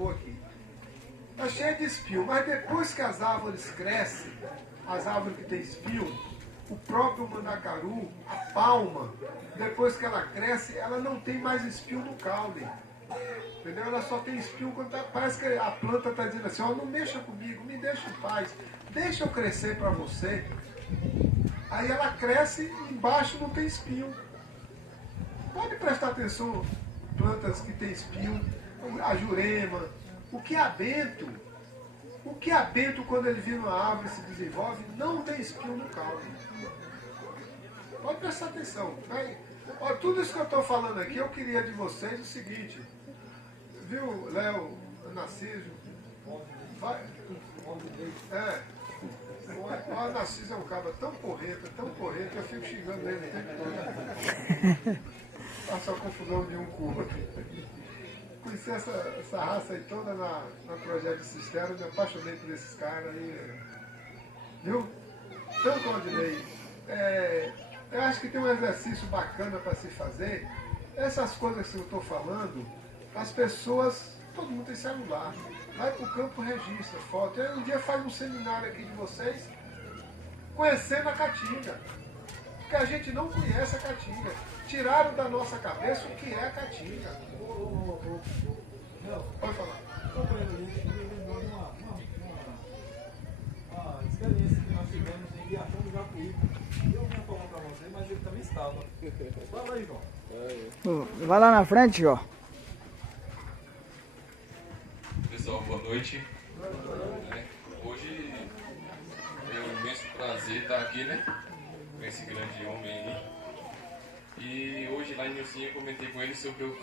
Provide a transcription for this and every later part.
tambor aqui. Está cheio de espinho, mas depois que as árvores crescem, as árvores que têm espinho, o próprio mandacaru, a palma, depois que ela cresce, ela não tem mais espinho no caule. Entendeu? Ela só tem espinho quando parece que a planta está dizendo assim, ó, não mexa comigo, me deixa em paz, deixa eu crescer para você. Aí ela cresce e embaixo não tem espinho. Pode prestar atenção, plantas que têm espinho, a jurema, o quiabento. O quiabento, quando ele vira uma árvore e se desenvolve, não tem espinho no caule. Pode prestar atenção. Ó, tudo isso que eu estou falando aqui, eu queria de vocês o seguinte. Viu, Léo, Narciso? Vai. O Narciso é um cara tão porreta, que eu fico xingando ele o tempo todo. Faço a confusão de um com o outro. Conheci essa raça aí toda na Projeto Cisterna, me apaixonei por esses caras aí. Viu? Então, Claudinei, eu acho que tem um exercício bacana para se fazer. Essas coisas que eu estou falando, as pessoas, todo mundo tem celular. Vai para o campo, registra foto. Aí um dia faz um seminário aqui de vocês, conhecendo a Caatinga. Porque a gente não conhece a Caatinga. Tiraram da nossa cabeça o que é a Caatinga. Pode falar. Estou vendo ali, me lembrou de uma experiência que nós tivemos em Riachão do Jacuípe. Eu vinha falar para você, mas ele também estava. Fala aí, João. Vai lá na frente, João. Pessoal, boa noite. Hoje é um imenso prazer estar aqui, né? Com esse grande homem aí. E hoje lá em Nilcinho eu comentei com ele sobre o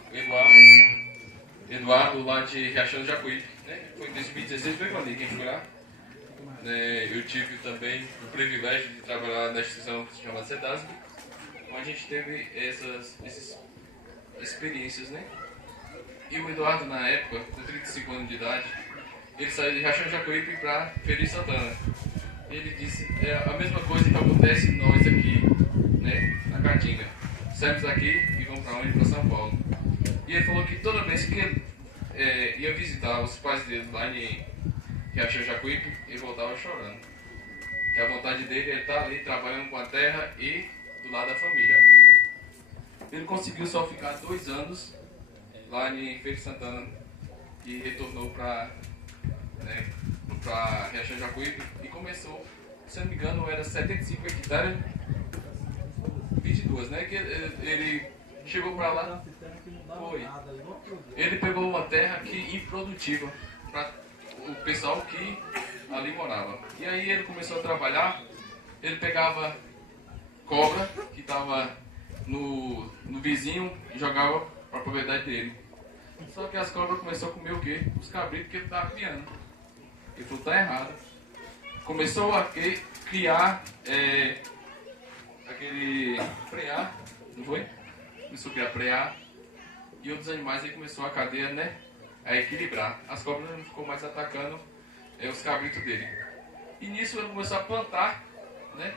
Eduardo lá de Riachão do Jacuípe, né? Foi em 2016, foi quando quem foi lá. Eu tive também o privilégio de trabalhar na instituição que se chama CEDASB, onde a gente teve essas experiências, né? E o Eduardo, na época, com 35 anos de idade, ele saiu de Riachão do Jacuípe para Feira de Santana. Ele disse, é a mesma coisa que acontece nós aqui, né, na Caatinga. Saímos daqui e vamos para onde? Para São Paulo. E ele falou que toda vez que ele ia visitar os pais dele lá em Riachão do Jacuípe, ele voltava chorando. Que a vontade dele é estar ali trabalhando com a terra e do lado da família. Ele conseguiu só ficar 2 anos lá em Feira de Santana e retornou para Riachão do Jacuípe e começou, se não me engano, era 75 hectares, 22, né? Que ele chegou para lá, ele pegou uma terra improdutiva para o pessoal que ali morava. E aí ele começou a trabalhar, ele pegava cobra que estava no vizinho e jogava para a propriedade dele. Só que as cobras começaram a comer o quê? Os cabritos que ele estava criando. Ele falou, tá errado. Começou a criar aquele preá, não foi? Começou a criar preá. E outros animais aí começou a cadeia, né? A equilibrar. As cobras não ficou mais atacando os cabritos dele. E nisso ele começou a plantar, né?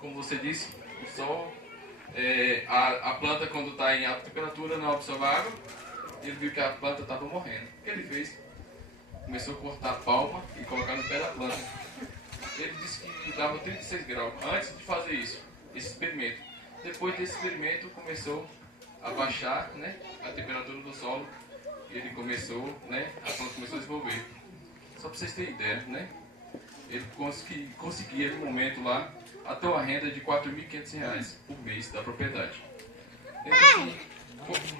Como você disse, o sol, a planta quando está em alta temperatura não absorve a água. Ele viu que a planta estava morrendo. O que ele fez? Começou a cortar a palma e colocar no pé da planta. Ele disse que dava 36 graus antes de fazer isso, esse experimento. Depois desse experimento começou a baixar, né, a temperatura do solo. Ele começou, né, a planta começou a desenvolver. Só para vocês terem ideia, né? Ele conseguia no momento lá até uma renda de R$ 4.500 por mês da propriedade. Então, assim,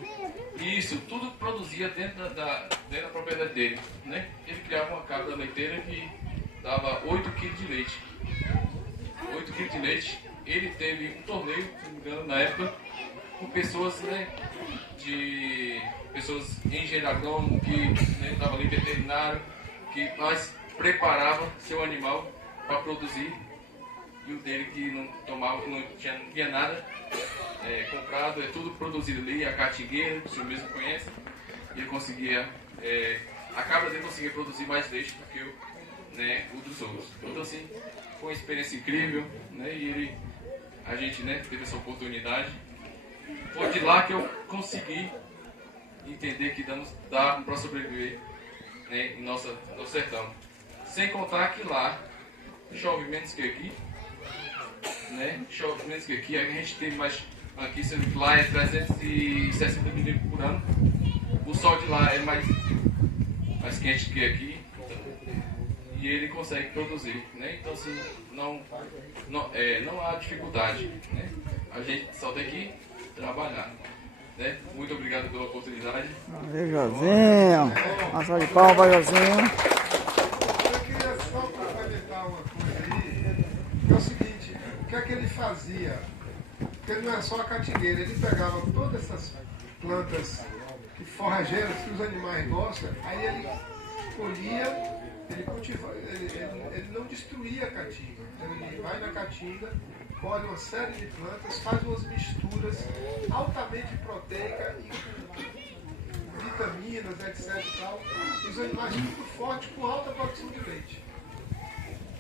isso tudo produzia dentro da propriedade dele, né? Ele criava uma cabra leiteira que dava 8 kg de leite. 8 kg de leite. Ele teve um torneio, se não me engano, na época, com pessoas, né, pessoas engenheiros agrônomos que estavam ali, veterinário, que mais preparava seu animal para produzir. E o dele que não tomava, não tinha nada comprado, é tudo produzido ali, a catingueira, que o senhor mesmo conhece. Ele conseguia, a cabra dele conseguia produzir mais leite do que o dos outros. Então assim, foi uma experiência incrível, né? E a gente, né, teve essa oportunidade. Foi de lá que eu consegui entender que dá para sobreviver né, em no sertão. Sem contar que lá chove menos que aqui, né? Chove menos que aqui. A gente tem mais aqui, sendo que lá é 360 milímetros por ano. O sol de lá é mais quente que aqui. E ele consegue produzir, né? Então assim, não há dificuldade, né? A gente só tem que trabalhar, né? Muito obrigado pela oportunidade. Valeu, Josinho. Uma salva de palmas para Josinho. Eu queria só complementar uma coisa aí, que é o seguinte, o que é que ele fazia? Porque ele não é só a catingueira, ele pegava todas essas plantas forrageiras que os animais gostam, aí ele colhia, ele cultivava, ele não destruía a caatinga. Ele vai na caatinga, colhe uma série de plantas, faz umas misturas altamente proteicas e com vitaminas, etc. E tal. Os animais muito fortes com alta produção de leite.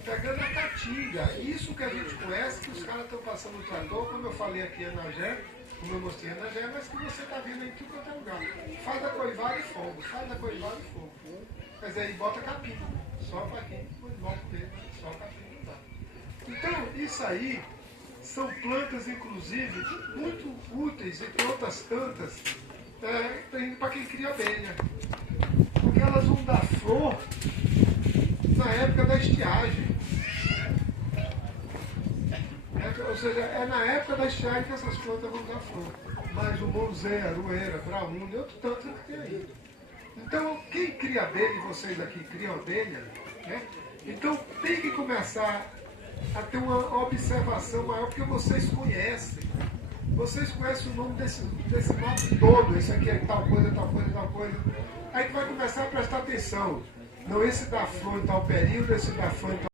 Pegando a caatinga, isso que a gente conhece, que os caras estão passando no trator, como eu falei aqui em Anagé, como eu mostrei em Anagé, mas que você está vendo em tudo quanto é lugar. Faz da coivara e fogo, faz da coivara e fogo. Mas aí bota capim, só para quem não comer, só capim não dá. Então, isso aí são plantas, inclusive, muito úteis, entre outras tantas, para quem cria abelha. Porque elas vão dar flor na época da estiagem. Ou seja, é na época da estiagem que essas plantas vão dar flor. Mas o bonzé, aroeira, braúna e outro tanto que tem aí. Então, quem cria abelha, e vocês aqui criam abelha, né? Então tem que começar a ter uma observação maior, porque vocês conhecem. Vocês conhecem o nome desse mato todo, esse aqui é tal coisa, tal coisa, tal coisa. Aí que vai começar a prestar atenção. Não, esse dá flor em tal período, esse dá flor em tal